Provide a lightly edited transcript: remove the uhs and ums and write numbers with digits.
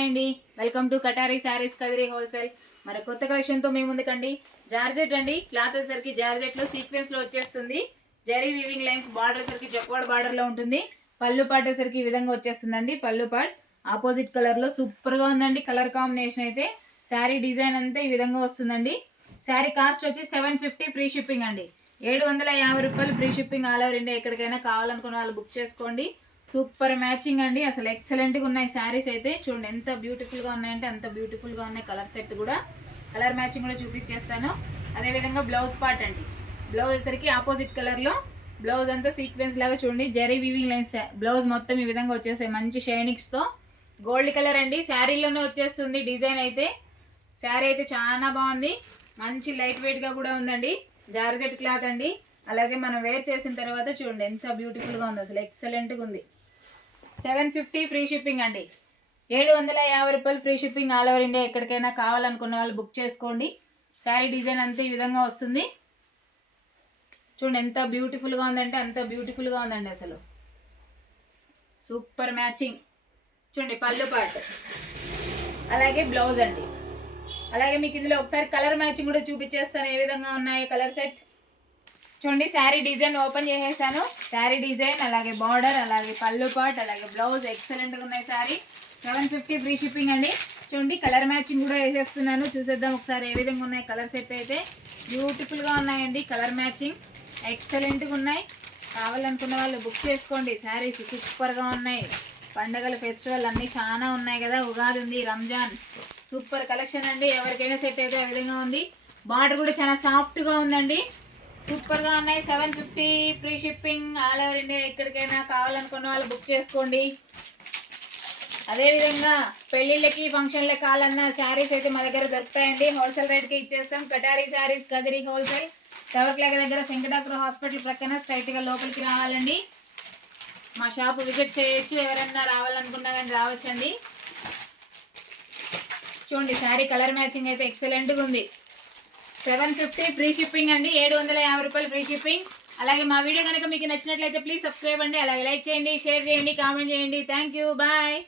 Hi అండి, welcome to కటారీ saris Kadiri wholesale. మరి కొత్త కలెక్షన్తో మేము ముందుకండి. జార్జెట్ అండి, క్లాత్ వచ్చేసరికి జార్జెట్లో సీక్వెన్స్లో వచ్చేస్తుంది. జరీ వీవింగ్ లైన్స్, బార్డర్ వచ్చేసరికి జక్వాడ్ బార్డర్లో ఉంటుంది. పళ్ళు పాట్ వచ్చేసరికి ఈ విధంగా వచ్చేస్తుందండి. పళ్ళు పాట్ ఆపోజిట్ కలర్లో సూపర్గా ఉందండి. కలర్ కాంబినేషన్ అయితే శారీ డిజైన్ అంతా ఈ విధంగా వస్తుందండి. శారీ కాస్ట్ వచ్చి 750 ఫ్రీ షిప్పింగ్ అండి. 750 రూపాయలు free shipping all over India. ఎక్కడికైనా కావాలనుకున్న వాళ్ళు బుక్ చేసుకోండి. సూపర్ మ్యాచింగ్ అండి, అసలు ఎక్సలెంట్గా ఉన్నాయి శారీస్ అయితే. చూడండి ఎంత బ్యూటిఫుల్గా ఉన్నాయంటే అంత బ్యూటిఫుల్గా ఉన్నాయి. కలర్ సెట్ కూడా, కలర్ మ్యాచింగ్ కూడా చూపించేస్తాను. అదేవిధంగా బ్లౌజ్ పార్ట్ అండి. బ్లౌజ్ వచ్చేసరికి ఆపోజిట్ కలర్లో బ్లౌజ్ అంతా సీక్వెన్స్ లాగా చూడండి. జరీ వీవింగ్ లైన్స్ బ్లౌజ్ మొత్తం ఈ విధంగా వచ్చేసాయి మంచి షైనింగ్స్తో. గోల్డ్ కలర్ అండి, శారీలోనే వచ్చేస్తుంది డిజైన్ అయితే. శారీ అయితే చాలా బాగుంది, మంచి లైట్ వెయిట్గా కూడా ఉందండి. జార్జెట్ క్లాత్ అండి. అలాగే మనం వేర్ చేసిన తర్వాత చూడండి ఎంత బ్యూటిఫుల్గా ఉంది, అసలు ఎక్సలెంట్గా ఉంది. 750 ఫ్రీ షిప్పింగ్ అండి. 750 రూపాయలు free shipping all over India. ఎక్కడికైనా కావాలనుకున్న వాళ్ళు బుక్ చేసుకోండి. శారీ డిజైన్ అంతా ఈ విధంగా వస్తుంది. చూడండి ఎంత బ్యూటిఫుల్గా ఉందంటే అంత బ్యూటిఫుల్గా ఉందండి, అసలు సూపర్ మ్యాచింగ్. చూడండి పళ్ళు పార్ట్, అలాగే బ్లౌజ్ అండి. అలాగే మీకు ఇందులో ఒకసారి కలర్ మ్యాచింగ్ కూడా చూపించేస్తాను ఏ విధంగా ఉన్నాయి కలర్ సెట్. చూడండి శారీ డిజైన్ ఓపెన్ చేసేసాను. శారీ డిజైన్, అలాగే బార్డర్, అలాగే పళ్ళు పాట్, అలాగే బ్లౌజ్ ఎక్సలెంట్గా ఉన్నాయి. శారీ 750 ఫ్రీ షిప్పింగ్ అండి. చూడండి కలర్ మ్యాచింగ్ కూడా వేసేస్తున్నాను, చూసేద్దాం ఒకసారి ఏ విధంగా ఉన్నాయి. కలర్ సెట్ అయితే బ్యూటిఫుల్గా ఉన్నాయండి. కలర్ మ్యాచింగ్ ఎక్సలెంట్గా ఉన్నాయి. కావాలనుకున్న వాళ్ళు బుక్ చేసుకోండి. శారీస్ సూపర్గా ఉన్నాయి. పండగల ఫెస్టివల్ అన్నీ చాలా ఉన్నాయి కదా, ఉగాది ఉంది, రంజాన్. సూపర్ కలెక్షన్ అండి. ఎవరికైనా సెట్ అయితే ఆ విధంగా ఉంది. బార్డర్ కూడా చాలా సాఫ్ట్గా ఉందండి, సూపర్గా ఉన్నాయి. 750 free shipping all over India. ఎక్కడికైనా కావాలనుకున్న వాళ్ళు బుక్ చేసుకోండి. అదేవిధంగా పెళ్ళిళ్ళకి ఫంక్షన్లకి కావాలన్న శారీస్ అయితే మా దగ్గర దొరుకుతాయండి. హోల్సేల్ రేట్కి ఇచ్చేస్తాం. కటారీ శారీస్ కదిరి హోల్సేల్, టవర్క్లాగ దగ్గర శంకటాపురం హాస్పిటల్ ప్రక్కన స్ట్రైట్గా లోపలికి రావాలండి. మా షాప్ విజిట్ చేయొచ్చు. ఎవరైనా రావాలనుకున్నా కానీ రావచ్చండి. చూడండి శారీ కలర్ మ్యాచింగ్ అయితే ఎక్సలెంట్గా ఉంది. 750 ఫ్రీ షిప్పింగ్ అండి. 750 రూపాయలు ఫ్రీ షిప్పింగ్. అలాగే మా వీడియో కనుక మీకు నచ్చినట్లయితే ప్లీజ్ సబ్స్క్రైబ్ అండి. అలాగే లైక్ చేయండి, షేర్ చేయండి, కామెంట్ చేయండి. Thank you, bye.